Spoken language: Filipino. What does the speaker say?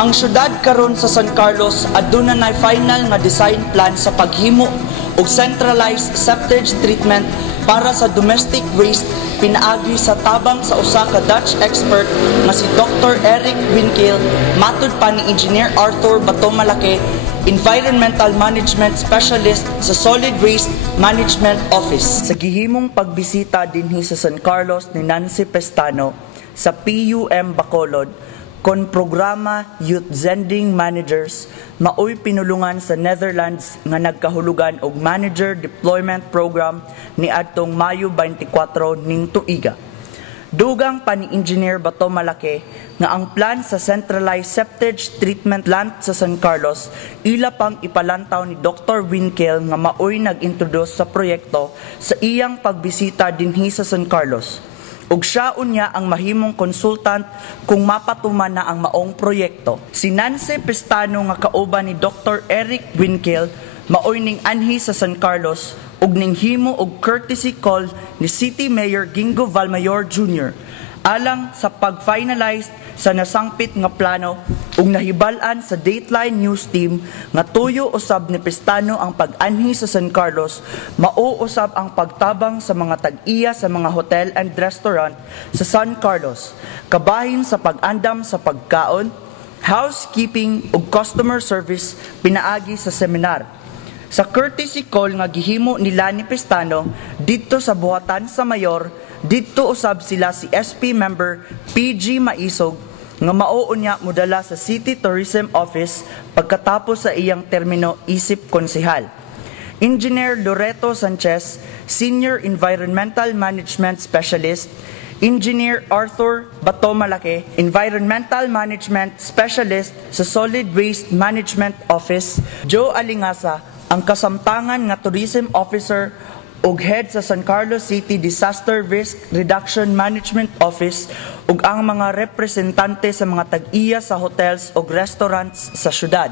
Ang syudad karon sa San Carlos aduna nay final nga design plan sa paghimo og centralized septage treatment para sa domestic waste pinaagi sa tabang sa usa ka Dutch expert nga si Dr. Eric Winkel matud pa ni Engineer Arthur Batomalake, Environmental Management Specialist sa Solid Waste Management Office. Sa gihimong pagbisita dinhi sa San Carlos ni Nancy Pestano sa PUM Bacolod kon programa Youth Zending Managers, maoy pinulungan sa Netherlands nga nagkahulugan og Manager Deployment Program ni adtong Mayo 24 ning tuiga. Dugang pa ni Engineer Batomalake nga ang plan sa centralized septage treatment plant sa San Carlos ila pang ipalantaw ni Dr. Winkel nga maoy nag-introduce sa proyekto sa iyang pagbisita dinhi sa San Carlos. Ug siya unya ang mahimong consultant kung mapatuman na ang maong proyekto. Si Nancy Pestano nga kauban ni Dr. Eric Winkel maoy ning anhi sa San Carlos ug ning himo og courtesy call ni City Mayor Gingo Valmayor Jr. alang sa pag-finalize sa nasangpit nga plano ug nahibal-an sa Dateline News Team nga tuyo usab ni Pestano ang pag-anhi sa San Carlos, mao usab ang pagtabang sa mga tag-iya sa mga hotel and restaurant sa San Carlos, kabahin sa pag-andam sa pagkaon, housekeeping ug customer service pinaagi sa seminar. Sa courtesy call nga gihimo nila ni Pestano didto sa buhatan sa mayor, didto usab sila si SP member PG Maisog nga mao unya modala sa City Tourism Office pagkatapos sa iyang termino isip konsehal. Engineer Loreto Sanchez, Senior Environmental Management Specialist, Engineer Arthur Batomalake, Environmental Management Specialist sa Solid Waste Management Office, Joe Alingasa, ang kasamtangan nga Tourism Officer ug head sa San Carlos City Disaster Risk Reduction Management Office ug ang mga representante sa mga tag-iya sa hotels ug restaurants sa syudad.